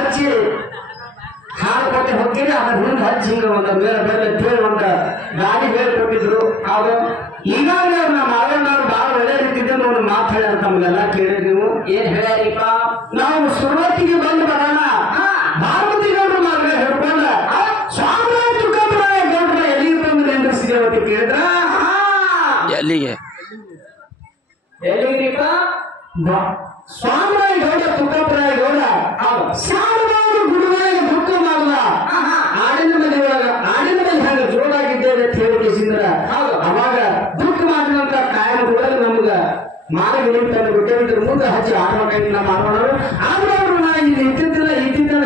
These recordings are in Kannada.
ಹಚ್ಚಿ ಹಾಲು ಕೊಟ್ಟೆ ಹೋಗ್ತೀರಿ ಅದ್ರ ಮುಂದೆ ಹಚ್ಚಿ ಹಿಂಗ ಒಂದು ಮೇಲೆ ಒಂದು ಗಾಡಿ ಬೇರೆ ಕೊಟ್ಟಿದ್ರು ಅದು ಈಗಾಗಲೇ ನಮ್ಮ ಮಾವಣ್ಣವ್ರು ಬಹಳ ಒಳ್ಳೆ ರೀತಿಯಿಂದ ಒಂದು ಮಾತು ಹೇಳ್ಯಾರ ತಮ್ಗೆಲ್ಲ ಕೇಳಿದ್ರಿ ನೀವು ಏನ್ ಹೇಳ್ಯಾರಿಪ್ಪ ನಾವು ಸುರುವತ್ತಿಗೆ ಬಂದು ಬರೋಣ ಭಾರತಿ ಗೌಡ್ರ ಮಾರ್ಗ ಹೇಳ್ಕೊಂಡ ಸ್ವಾಮಿರಾಜ್ ತುಕಾರಾಯ ಗೌಡ್ರ ಎಲ್ಲಿಗೆ ಬಂದು ನಿಂದ್ರಿಸಿದೇವತಿ ಕೇಳಿದ್ರ ಎಲ್ಲಿಗೆ ಎಲ್ಲಿಗ್ರಿಪ್ಪ ಸ್ವಾಮಿರಾಯ ಗೌಡ ತುಕಾರಾಯ ಗೌಡ ಸಾಲವಾರು ಗುರುವಾಯ ದುಃಖ ಮಾಡಲ್ಲ ಆಡಿನ ಮೇಲೆ ಹೆಂಗ ಜೋರಾಗಿದ್ದೇನೆ ಅಂತ ಹೇಳಿಸಿದ್ರ ಅವಾಗ ದುಃಖ ಮಾಡಿದಂತ ಕಾಯಂ ಕೂಡ ನಮ್ಗ ಮಾರಿ ತಂದು ಬಿಟ್ಟಿದ್ರು ಮುಂದೆ ಹಚ್ಚಿ ಆಡ್ಬೇಕಾಗಿ ಮಾಡೋರು ಆದ್ರೆ ಅವರು ನಾ ಇಲ್ಲಿ ಇದ್ದಿದ್ದ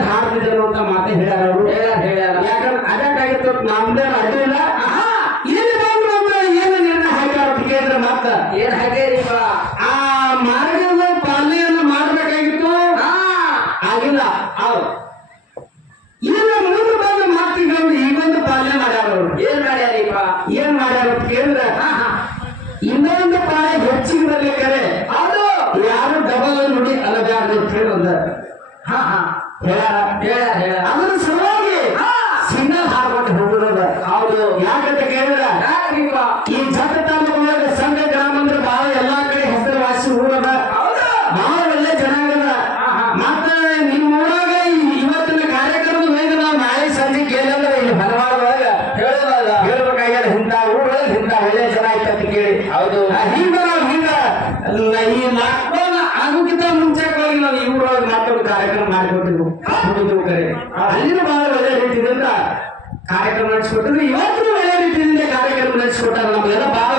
ಹಾಡ್ತಿದ್ದೇನೆ ಅಂತ ಮಾತೆ ಹೇಳ್ಯಾರ ಅವರು ಹೇಳ್ಯಾರ ಯಾಕಂದ್ರೆ ಅದಕ್ಕಾಗಿತ್ತು ನಮ್ದೇನು ಅಡ್ಡಿಲ್ಲ ಇಲ್ಲಿ ಬಂದು ನಮ್ಗೆ ಏನು ನಿರ್ಣಯ ಹಾಕ್ಯಾರ ಅಂತ ಕೇಳಿದ್ರೆ ಮತ್ತ ಏನ್ ಹಾಕ್ಯಾರಿಪ್ಪ ಆ ಮಾರ್ಗದ ಪಾಲನೆಯನ್ನು ಮಾಡ್ಬೇಕಾಗಿತ್ತು ಆಗಿಲ್ಲ ಅವ್ರು ಈಗ ಮುಂದೆ ಬಂದು ಮಾತಿಗೆ ಈ ಬಂದು ಪಾಲನೆ ಮಾಡ್ಯಾರ ಅವರು ಏನ್ ಮಾಡ್ಯಾರಿಪ್ಪ ಏನ್ ಮಾಡ್ಯಾರ ಅಂತ ಕೇಳಿದ್ರೆ ಇನ್ನೊಂದು ಪಾಳೆ ಹೆಚ್ಚಿಗೆ ಬರ್ಲಿಕ್ಕರೆ ಅದು ಯಾರು ಡಬಲ್ ನುಡಿ ಅಲಗಾರ ಅಂತ ಹೇಳಿ ಬಂದ ಅದರ ಸಲುವಾಗಿ ಸಿಗ್ನಲ್ ಹಾಕೊಂಡು ಹೋಗುದ ಹೌದು ಯಾಕಂತ ಕೇಳಿದ್ರ ಈ ಜತ್ತ ತಾಲೂಕು ಸಂಘ ಗ್ರಾಮ ಅಂದ್ರೆ ಬಹಳ ಎಲ್ಲಾ ಕಡೆ ಹೆಸರುವಾಸಿ ಊರದ ಬಹಳ ಒಳ್ಳೆ ಜನಾಂಗದ ಮತ್ತ ನಿಮ್ಮ ಊರಾಗ ಇವತ್ತಿನ ಕಾರ್ಯಕ್ರಮದ ಮೇಲೆ ನಾವು ನಾಳೆ ಸಂಜೆ ಕೇಳಿದ್ರೆ ಇಲ್ಲಿ ಹಲವಾರೊಳಗ ಹೇಳ್ಬೇಕಾಗ್ಯದ ಇಂಥ ಊರೊಳಗೆ ಇಂಥ ಒಳ್ಳೆ ಜನ ಆಯ್ತು ಅಂತ ಕೇಳಿ ಹೌದು ಹಿಂಗ ನಾವು ಹಿಂಗ ಈ ಲಾಕ್ಡೌನ್ ಆಗೋಕ್ಕಿಂತ ಮುಂಚೆ ಹೋಗಿ ನಾವು ಈ ಊರೊಳಗೆ ಮತ್ತೊಂದು ಕಾರ್ಯಕ್ರಮ ಮಾಡಿಕೊಟ್ಟಿದ್ವು ಮುಗಿದು ಕರೆ ಅಲ್ಲಿನೂ ಬಹಳ ಒಳ್ಳೆ ರೀತಿಯಿಂದ ಕಾರ್ಯಕ್ರಮ ನಡೆಸಿಕೊಟ್ಟಿದ್ರು ಇವತ್ತು ಒಳ್ಳೆ ರೀತಿಯಿಂದ ಕಾರ್ಯಕ್ರಮ ನಡೆಸಿಕೊಟ್ಟಾರ ನಮ್ಗೆಲ್ಲ ಬಹಳ